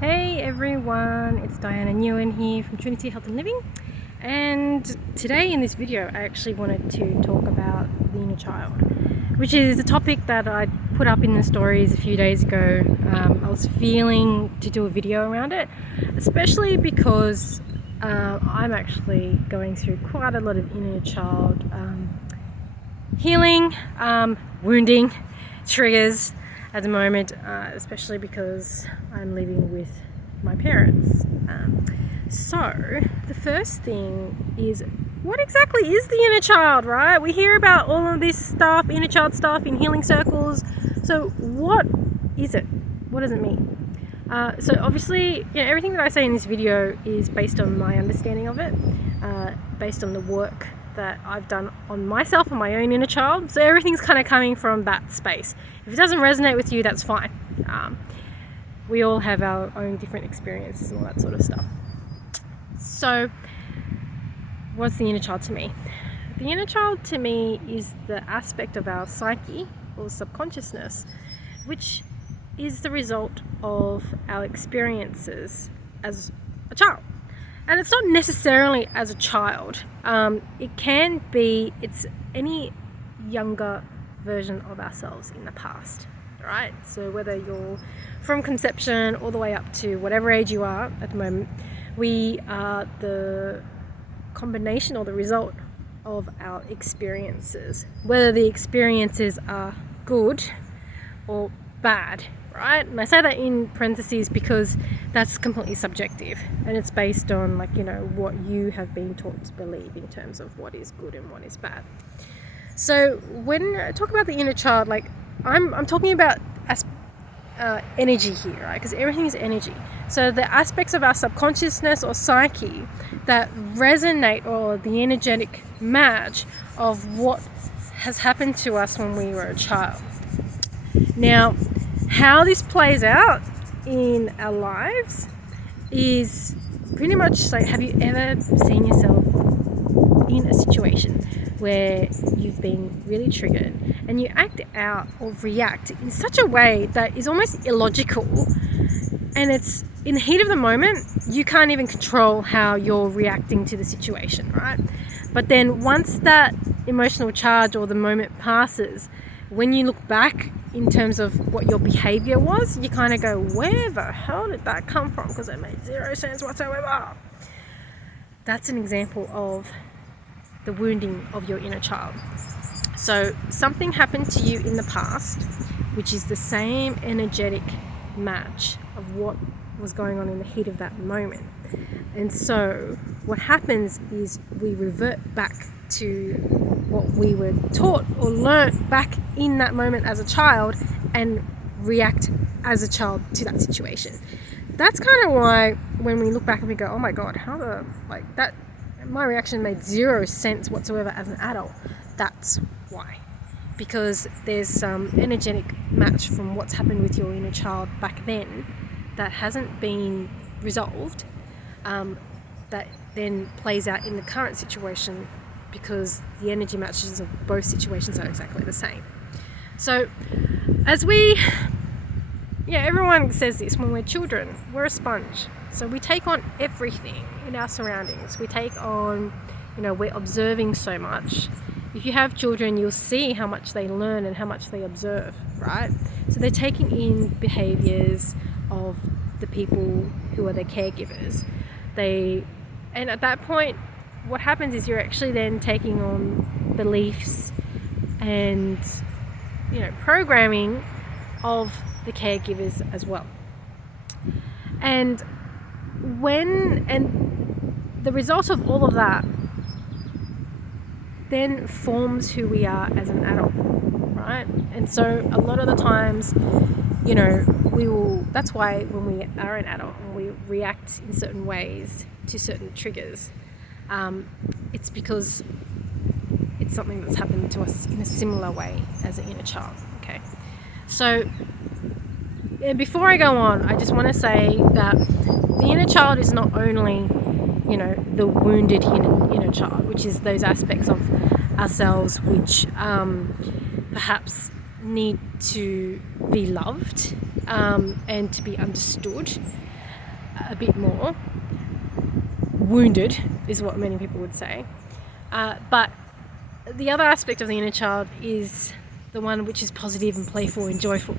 Hey everyone, it's Diana Nguyen here from Trinity Health and Living, and today in this video I actually wanted to talk about the inner child, which is a topic that I put up in the stories a few days ago. I was feeling to do a video around it, especially because I'm actually going through quite a lot of inner child healing, wounding, triggers at the moment, especially because I'm living with my parents. So the first thing is, what exactly is the inner child, right? We hear about all of this stuff, inner child stuff, in healing circles. So what is it? What does it mean? So obviously, everything that I say in this video is based on my understanding of it, based on the work that I've done on myself and my own inner child. So everything's kind of coming from that space. If it doesn't resonate with you, that's fine. We all have our own different experiences and all that sort of stuff. So what's the inner child to me? The inner child to me is the aspect of our psyche or subconsciousness, which is the result of our experiences as a child. And it's not necessarily as a child. It can be, it's any younger version of ourselves in the past, right? So whether you're from conception all the way up to whatever age you are at the moment, we are the combination or the result of our experiences, whether the experiences are good or bad, right? And I say that in parentheses because that's completely subjective, and it's based on what you have been taught to believe in terms of what is good and what is bad. So when I talk about the inner child, I'm talking about energy here, right? Because everything is energy. So the aspects of our subconsciousness or psyche that resonate, or the energetic match of what has happened to us when we were a child. Now, how this plays out in our lives is pretty much like, have you ever seen yourself in a situation where you've been really triggered and you act out or react in such a way that is almost illogical, and it's in the heat of the moment, you can't even control how you're reacting to the situation, right? But then once that emotional charge or the moment passes, when you look back in terms of what your behavior was, you kind of go, where the hell did that come from? Because it made zero sense whatsoever. That's an example of the wounding of your inner child. So something happened to you in the past, which is the same energetic match of what was going on in the heat of that moment. And so what happens is we revert back to what we were taught or learnt back in that moment as a child and react as a child to that situation. That's kind of why when we look back and we go, oh my God, my reaction made zero sense whatsoever as an adult. That's why. Because there's some energetic match from what's happened with your inner child back then that hasn't been resolved, that then plays out in the current situation, because the energy matches of both situations are exactly the same. So everyone says this, when we're children, we're a sponge. So we take on everything in our surroundings. We take on, we're observing so much. If you have children, you'll see how much they learn and how much they observe, right? So they're taking in behaviors of the people who are their caregivers. And at that point, what happens is you're actually then taking on beliefs and, programming of the caregivers as well. And the result of all of that then forms who we are as an adult, right? And so a lot of the times, that's why when we are an adult and we react in certain ways to certain triggers, it's because it's something that's happened to us in a similar way as an inner child, okay? So before I go on, I just want to say that the inner child is not only, the wounded inner child, which is those aspects of ourselves which perhaps need to be loved and to be understood. a bit more. Wounded is what many people would say. But the other aspect of the inner child is the one which is positive and playful and joyful.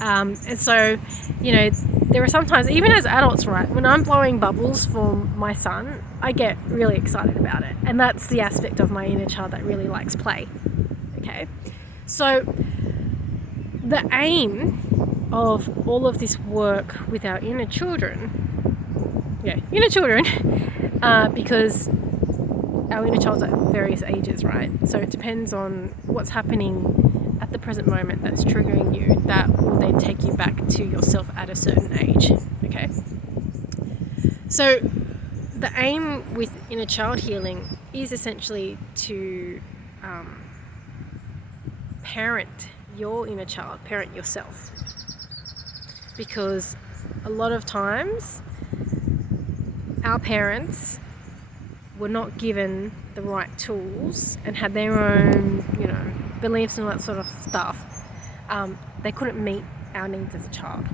And so, there are sometimes, even as adults, right, when I'm blowing bubbles for my son, I get really excited about it. And that's the aspect of my inner child that really likes play. Okay? So the aim of all of this work with our inner children, because our inner child's at various ages, right? So it depends on what's happening at the present moment that's triggering you, that will then take you back to yourself at a certain age. Okay? So the aim with inner child healing is essentially to parent your inner child, parent yourself. Because a lot of times our parents were not given the right tools and had their own, beliefs and all that sort of stuff. They couldn't meet our needs as a child.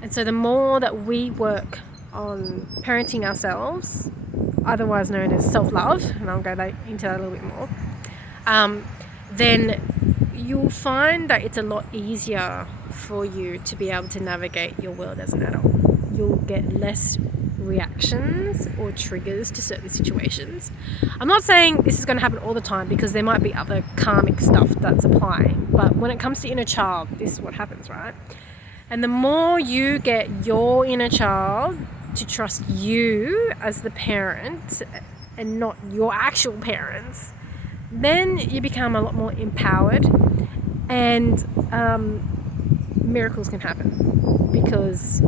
And so the more that we work on parenting ourselves, otherwise known as self-love, and I'll go into that a little bit more, then you'll find that it's a lot easier for you to be able to navigate your world as an adult. You'll get less reactions or triggers to certain situations. I'm not saying this is going to happen all the time, because there might be other karmic stuff that's applying, but when it comes to inner child, this is what happens, right? And the more you get your inner child to trust you as the parent and not your actual parents, then you become a lot more empowered, and miracles can happen because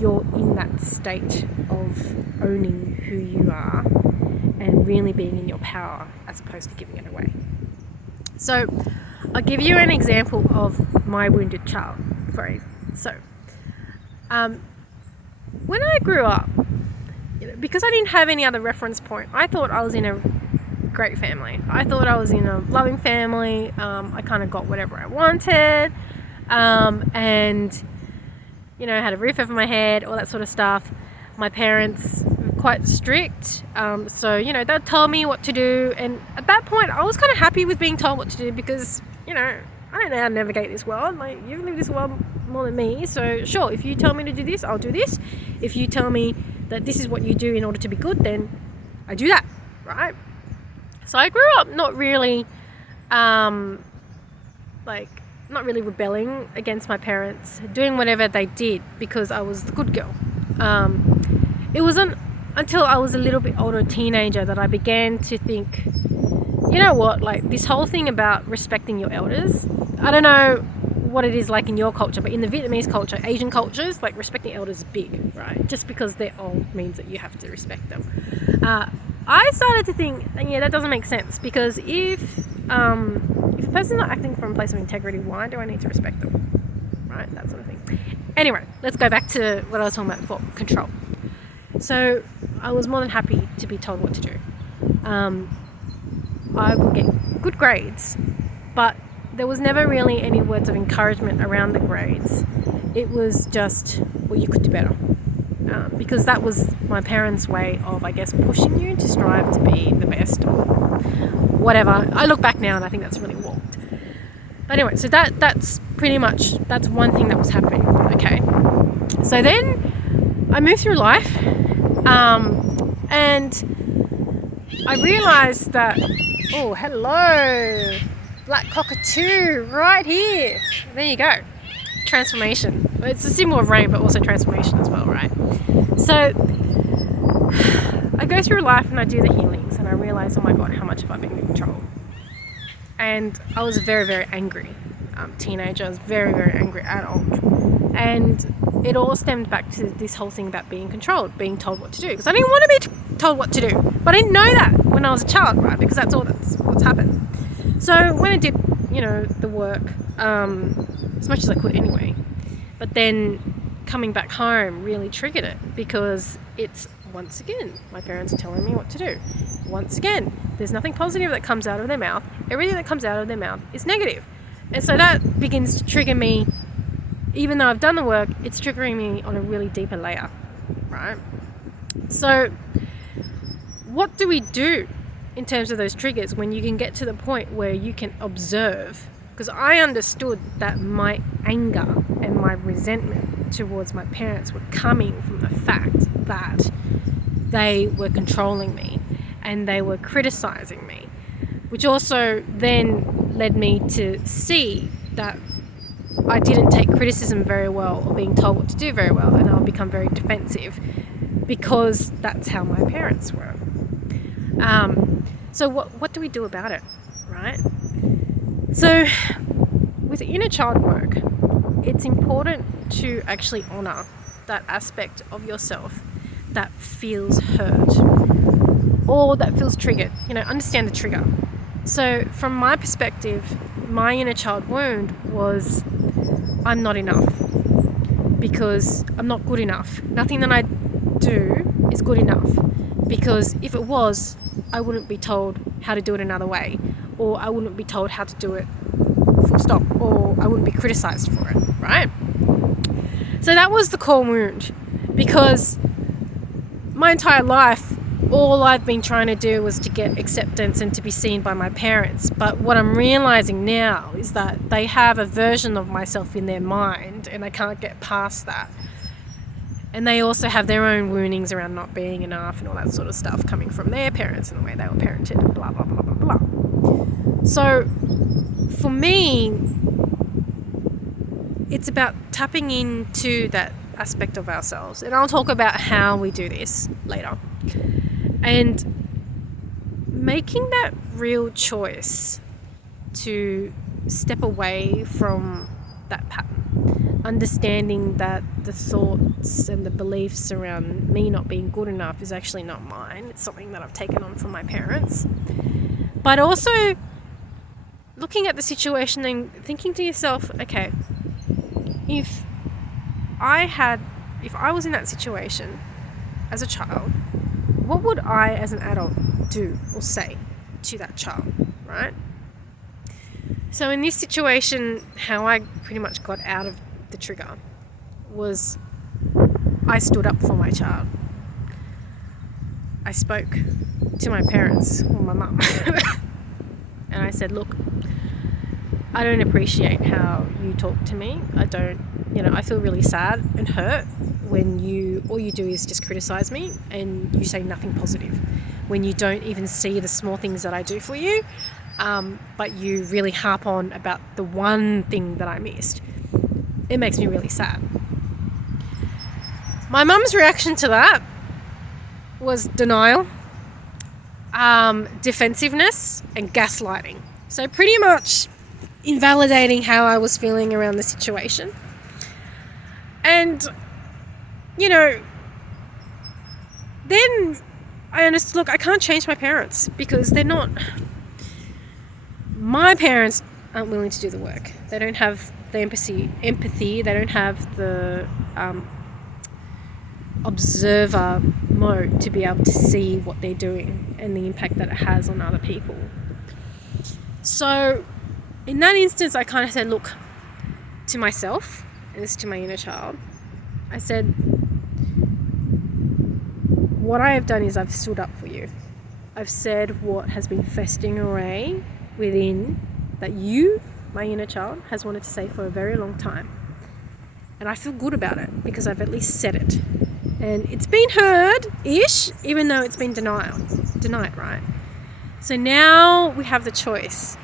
you're in that state of owning who you are and really being in your power as opposed to giving it away. So I'll give you an example of my wounded child phrase. So when I grew up, because I didn't have any other reference point, I thought I was in a great family. I thought I was in a loving family. I kind of got whatever I wanted, and had a roof over my head, all that sort of stuff. My parents were quite strict, so they'd tell me what to do, and at that point I was kind of happy with being told what to do, because I don't know how to navigate this world. Like, you've lived this world more than me, so sure, if you tell me to do this, I'll do this. If you tell me that this is what you do in order to be good, then I do that, right? So I grew up not really rebelling against my parents, doing whatever they did because I was the good girl. It wasn't until I was a little bit older, teenager, that I began to think, this whole thing about respecting your elders, I don't know what it is like in your culture, but in the Vietnamese culture, Asian cultures, like, respecting elders is big, right? Just because they're old means that you have to respect them. I started to think, that doesn't make sense, because if a person's not acting from a place of integrity, why do I need to respect them? Right? That sort of thing. Anyway, let's go back to what I was talking about before, control. So I was more than happy to be told what to do. I would get good grades, but there was never really any words of encouragement around the grades. It was just, well, you could do better. Because that was my parents' way of, I guess, pushing you to strive to be the best or whatever. I look back now and I think that's really warped. But anyway, so that's one thing that was happening. Okay. So then I moved through life, and I realised that, oh, hello, black cockatoo, right here. There you go. Transformation. It's a symbol of rain, but also transformation as well, right? So I go through life and I do the healings, and I realise, oh my God, how much have I been in control? And I was a very, very angry teenager. I was very, very angry adult. And it all stemmed back to this whole thing about being controlled, being told what to do. Because I didn't want to be told what to do. But I didn't know that when I was a child, right? Because that's what's happened. So when I did, the work, as much as I could anyway, but then coming back home really triggered it, because it's, once again, my parents are telling me what to do. Once again, there's nothing positive that comes out of their mouth. Everything that comes out of their mouth is negative. And so that begins to trigger me. Even though I've done the work, it's triggering me on a really deeper layer. right? So what do we do in terms of those triggers when you can get to the point where you can observe? Because I understood that my anger and my resentment towards my parents were coming from the fact that they were controlling me and they were criticizing me, which also then led me to see that I didn't take criticism very well or being told what to do very well, and I'll become very defensive because that's how my parents were. So what do we do about it, right? So with inner child work, it's important to actually honor that aspect of yourself that feels hurt or that feels triggered. Understand the trigger. So from my perspective, my inner child wound was I'm not enough because I'm not good enough. Nothing that I do is good enough, because if it was, I wouldn't be told how to do it another way, or I wouldn't be told how to do it full stop, or I wouldn't be criticized for it, right? So that was the core wound, because my entire life, all I've been trying to do was to get acceptance and to be seen by my parents. But what I'm realizing now is that they have a version of myself in their mind and I can't get past that. And they also have their own woundings around not being enough and all that sort of stuff coming from their parents and the way they were parented and blah, blah, blah, blah, blah. So for me, it's about tapping into that aspect of ourselves. And I'll talk about how we do this later. And making that real choice to step away from that pattern, understanding that the thoughts and the beliefs around me not being good enough is actually not mine. It's something that I've taken on from my parents. But also looking at the situation and thinking to yourself, okay, if I was in that situation as a child, what would I as an adult do or say to that child, right? So in this situation, how I pretty much got out of the trigger was I stood up for my child. I spoke to my parents, or my mum, and I said, look, I don't appreciate how you talk to me. I feel really sad and hurt when all you do is just criticize me and you say nothing positive, when you don't even see the small things that I do for you, but you really harp on about the one thing that I missed. It makes me really sad. My mum's reaction to that was denial, defensiveness, and gaslighting. So pretty much invalidating how I was feeling around the situation. And then I understood, look, I can't change my parents because my parents aren't willing to do the work. They don't have the empathy. They don't have the observer mode to be able to see what they're doing and the impact that it has on other people. So in that instance, I kind of said, look, to myself, and this is to my inner child, I said, what I have done is I've stood up for you. I've said what has been festering away within that you, my inner child, has wanted to say for a very long time. And I feel good about it because I've at least said it. And it's been heard-ish, even though it's been denied, right? So now we have the choice,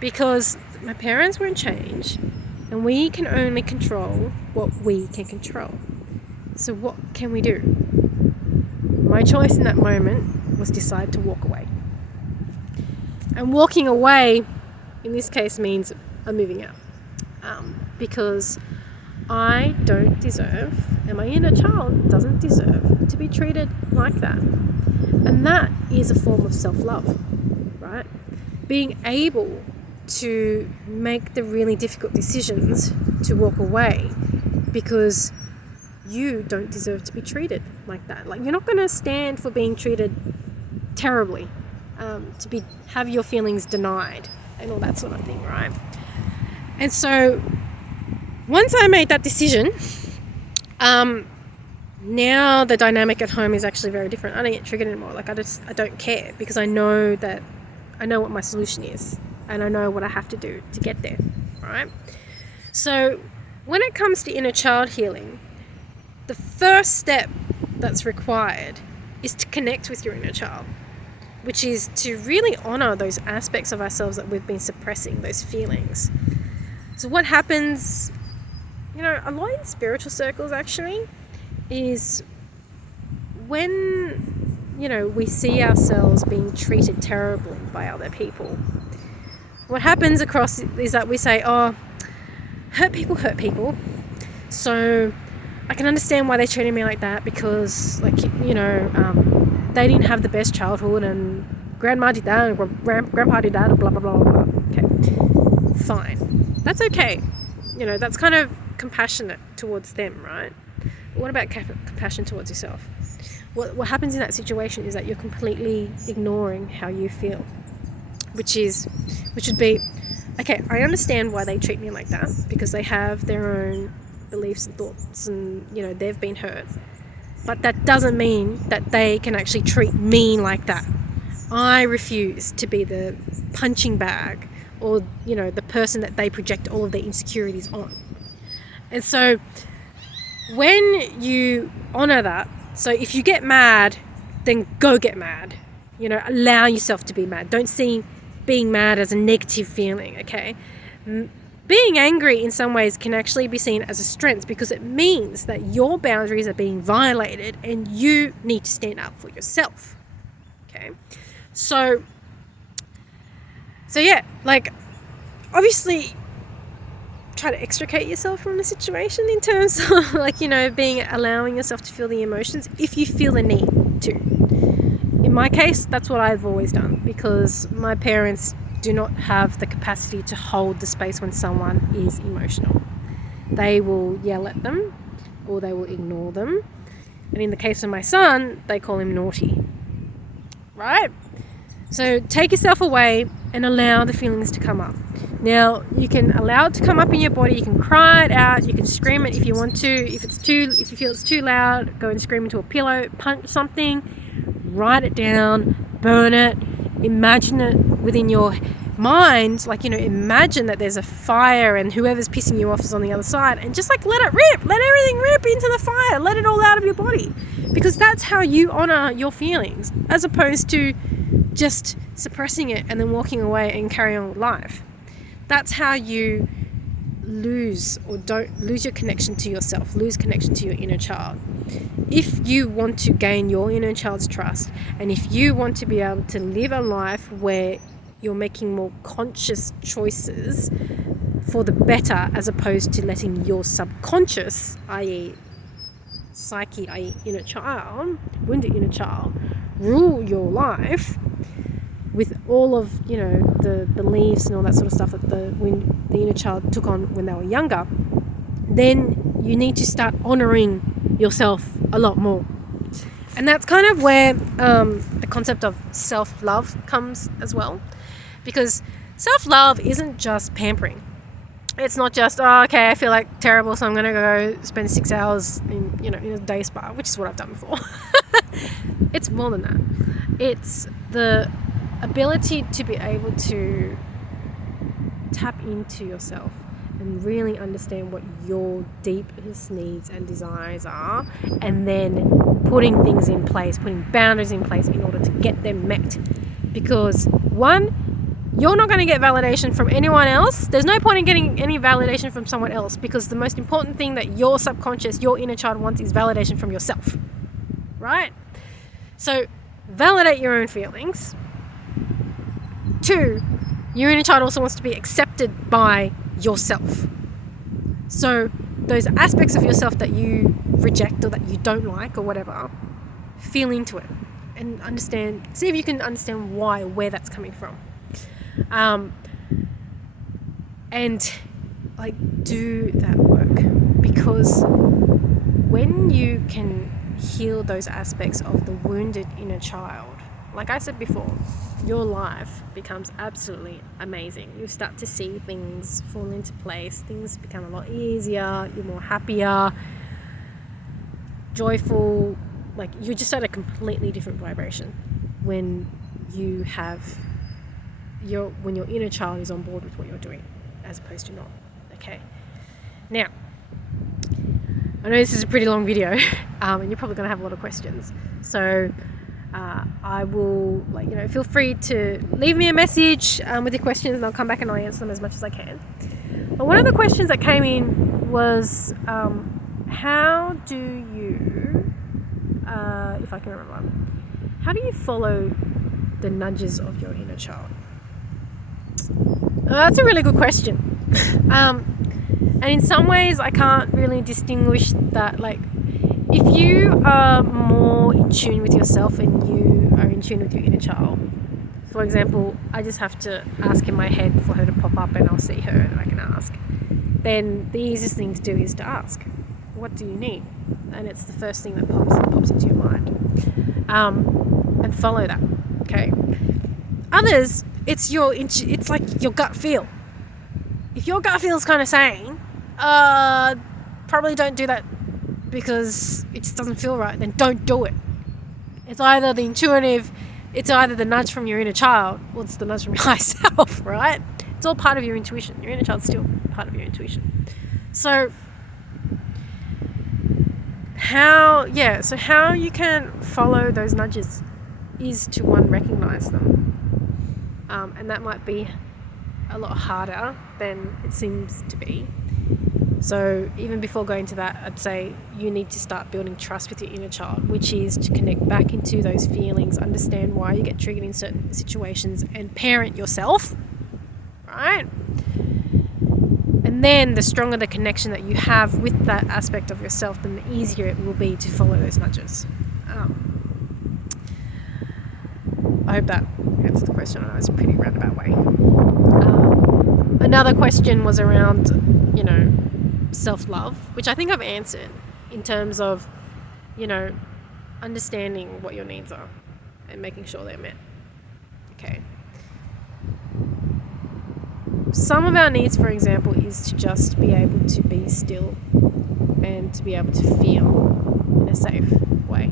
because my parents won't change and we can only control what we can control. So what can we do? My choice in that moment was decide to walk away. And walking away, in this case, means I'm moving out. Because I don't deserve, and my inner child doesn't deserve, to be treated like that. And that is a form of self-love, right? Being able to make the really difficult decisions to walk away because you don't deserve to be treated like that. Like, you're not going to stand for being treated terribly, have your feelings denied and all that sort of thing, right? And so once I made that decision, now the dynamic at home is actually very different. I don't get triggered anymore. Like, I don't care, because I know what my solution is, and I know what I have to do to get there, right? So when it comes to inner child healing, the first step that's required is to connect with your inner child, which is to really honor those aspects of ourselves that we've been suppressing, those feelings. So what happens, a lot in spiritual circles actually, is when, we see ourselves being treated terribly by other people. What happens across is that we say, oh, hurt people. So I can understand why they treated me like that, because, they didn't have the best childhood, and grandma did that, and grandpa did that, and blah, blah, blah, blah. Okay, fine. That's okay. That's kind of compassionate towards them, right? But what about compassion towards yourself? What happens in that situation is that you're completely ignoring how you feel, which would be, okay, I understand why they treat me like that, because they have their own beliefs and thoughts, and they've been hurt, but that doesn't mean that they can actually treat me like that. I refuse to be the punching bag, or the person that they project all of their insecurities on. And so when you honor that, so if you get mad, then go get mad. Allow yourself to be mad. Don't see being mad as a negative feeling, okay? Being angry in some ways can actually be seen as a strength, because it means that your boundaries are being violated and you need to stand up for yourself, okay? So yeah, obviously try to extricate yourself from the situation in terms of allowing yourself to feel the emotions if you feel the need to. In my case, that's what I've always done, because my parents do not have the capacity to hold the space when someone is emotional. They will yell at them, or they will ignore them. And in the case of my son, they call him naughty. Right? So take yourself away and allow the feelings to come up. Now, you can allow it to come up in your body. You can cry it out. You can scream it if you want to. If you feel it's too loud, go and scream into a pillow, punch something, write it down, burn it, imagine it within your mind. Imagine that there's a fire and whoever's pissing you off is on the other side, and just let it rip. Let everything rip into the fire. Let it all out of your body, because that's how you honor your feelings, as opposed to just suppressing it and then walking away and carry on with life. That's how you don't lose your connection to yourself, lose connection to your inner child. If you want to gain your inner child's trust, and if you want to be able to live a life where you're making more conscious choices for the better, as opposed to letting your subconscious, i.e. psyche, i.e. inner child, wounded inner child, rule your life with all of the beliefs and all that sort of stuff that the inner child took on when they were younger, then you need to start honoring yourself a lot more. And that's kind of where the concept of self-love comes as well, because self-love isn't just pampering. It's not just, oh, okay, I feel like terrible, so I'm going to go spend 6 hours in a day spa, which is what I've done before. It's more than that. It's the ability to be able to tap into yourself and really understand what your deepest needs and desires are, and then putting things in place, putting boundaries in place in order to get them met. Because one, you're not going to get validation from anyone else. There's no point in getting any validation from someone else, because the most important thing that your subconscious, your inner child wants is validation from yourself, right? So validate your own feelings. 2, your inner child also wants to be accepted by yourself. So those aspects of yourself that you reject or that you don't like or whatever, feel into it and understand, see if you can understand where that's coming from. And do that work, because when you can heal those aspects of the wounded inner child, like I said before, your life becomes absolutely amazing. You start to see things fall into place. Things become a lot easier. You're more happier. joyful, like you're just at a completely different vibration when you have when your inner child is on board with what you're doing as opposed to not. Okay, now I know this is a pretty long video and you're probably going to have a lot of questions, so I will feel free to leave me a message with your questions, and I'll come back and I'll answer them as much as I can. But one of the questions that came in was how do you if I can remember, how do you follow the nudges of your inner child? That's a really good question. And in some ways I can't really distinguish that. Like, if you are more in tune with yourself and you are in tune with your inner child, for example, I just have to ask in my head for her to pop up and I'll see her and I can ask, then the easiest thing to do is to ask, what do you need? And it's the first thing that pops into your mind, and follow that. Okay. Others, it's like your gut feel. If your gut feel's kind of saying, probably don't do that because it just doesn't feel right, then don't do it. It's either the nudge from your inner child, or it's the nudge from your higher self, right? It's all part of your intuition. Your inner child's still part of your intuition. So how you can follow those nudges is to, one, recognize them. And that might be a lot harder than it seems to be. So even before going to that, I'd say you need to start building trust with your inner child, which is to connect back into those feelings, understand why you get triggered in certain situations, and parent yourself, right? And then the stronger the connection that you have with that aspect of yourself, then the easier it will be to follow those nudges. I hope that answers the question. I know it's a pretty roundabout way. Another question was around, self-love, which I think I've answered in terms of, understanding what your needs are and making sure they're met. Okay. Some of our needs, for example, is to just be able to be still and to be able to feel in a safe way.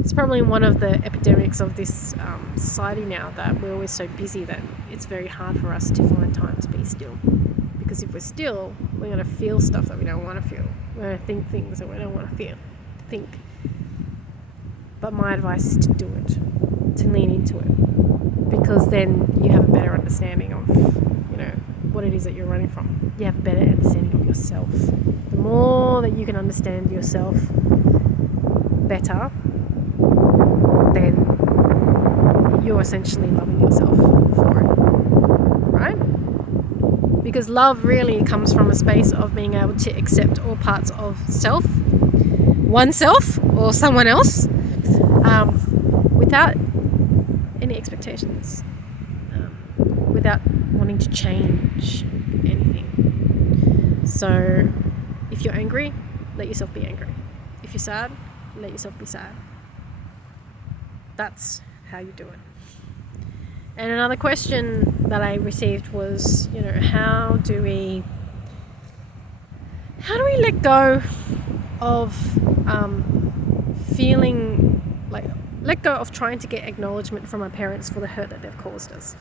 It's probably one of the epidemics of this society now, that we're always so busy that it's very hard for us to find time to be still. Because if we're still, we're going to feel stuff that we don't want to feel. We're going to think things that we don't want to think. But my advice is to do it, to lean into it, because then you have a better understanding of, what it is that you're running from. You have a better understanding of yourself. The more that you can understand yourself better, then you're essentially loving yourself for it, right? Because love really comes from a space of being able to accept all parts of self, oneself or someone else, without any expectations, without wanting to change anything. So if you're angry, let yourself be angry. If you're sad, let yourself be sad. That's how you do it. And another question that I received was, how do we let go of let go of trying to get acknowledgement from our parents for the hurt that they've caused us?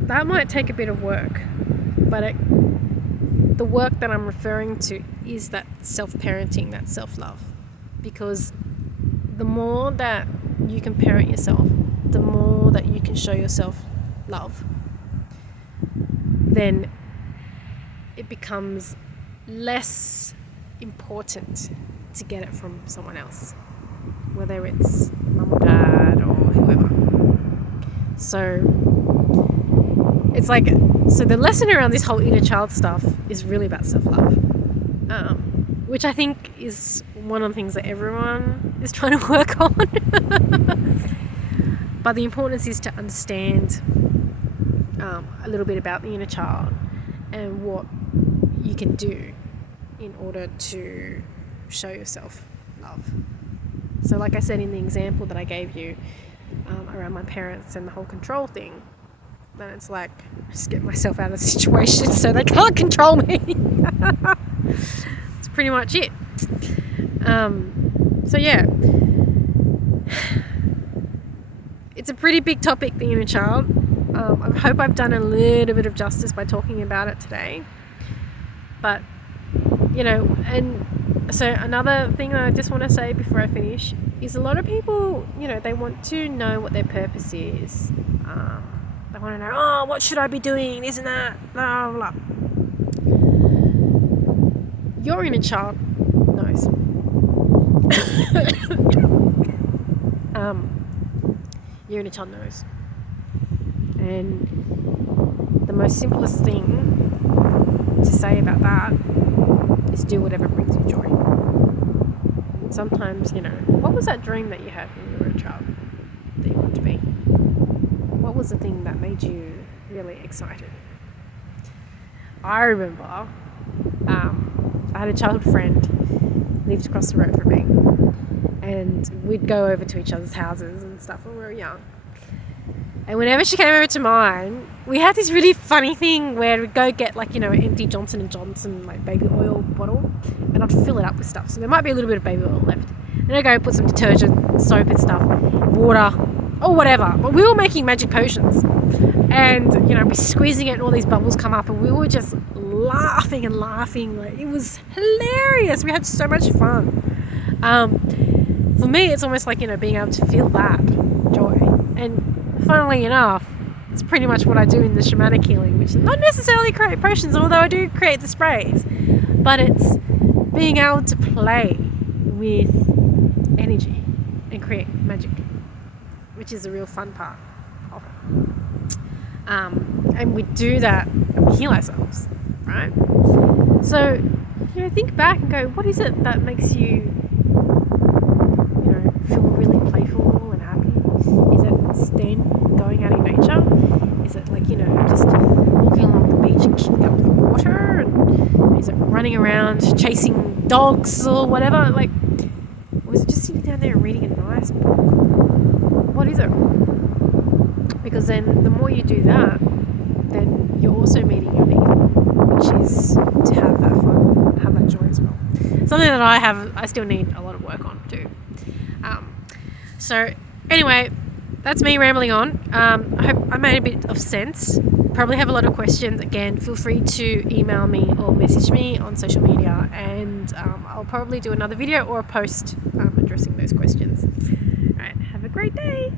That might take a bit of work, but the work that I'm referring to is that self-parenting, that self-love. Because the more that you can parent yourself, the more that you can show yourself love, then it becomes less important to get it from someone else, whether it's mum or dad or whoever. So it's so the lesson around this whole inner child stuff is really about self-love, which I think is one of the things that everyone is trying to work on. But the importance is to understand a little bit about the inner child and what you can do in order to show yourself love. So like I said in the example that I gave you around my parents and the whole control thing, then it's like, just get myself out of the situation so they can't control me. That's pretty much it. So yeah, it's a pretty big topic, the inner child. I hope I've done a little bit of justice by talking about it today. But, and so another thing that I just want to say before I finish is a lot of people, they want to know what their purpose is. They want to know, oh, what should I be doing, this and that, blah, blah, blah. Your inner child knows. Your inner child knows. And the most simplest thing to say about that is do whatever brings you joy. Sometimes, what was that dream that you had when you were a child that you wanted to be? What was the thing that made you really excited? I remember I had a childhood friend lived across the road from me, and we'd go over to each other's houses and stuff when we were young. And whenever she came over to mine, we had this really funny thing where we'd go get an empty Johnson & Johnson baby oil bottle, and I'd fill it up with stuff. So there might be a little bit of baby oil left. Then I'd go put some detergent, soap and stuff, water, or whatever. But we were making magic potions. And, we're squeezing it and all these bubbles come up, and we were just laughing and laughing. It was hilarious. We had so much fun. For me, it's almost like, being able to feel that joy. And funnily enough, it's pretty much what I do in the shamanic healing, which is not necessarily create potions, although I do create the sprays, but it's being able to play with energy and create magic, which is a real fun part of it. And we do that and we heal ourselves, right? So, think back and go, what is it that makes you, feel really playful and happy? Is it going out in nature? Is it just walking along the beach and kicking up the water? And is it running around chasing dogs or whatever? Or is it just sitting down there and reading a nice book? What is it? Because then the more you do that, then you're also meeting your need, which is to have that fun, have that joy as well. Something that I still need a lot of work on too. So anyway, that's me rambling on. I hope I made a bit of sense. Probably have a lot of questions. Again, feel free to email me or message me on social media, and I'll probably do another video or a post addressing those questions. All right, have a great day.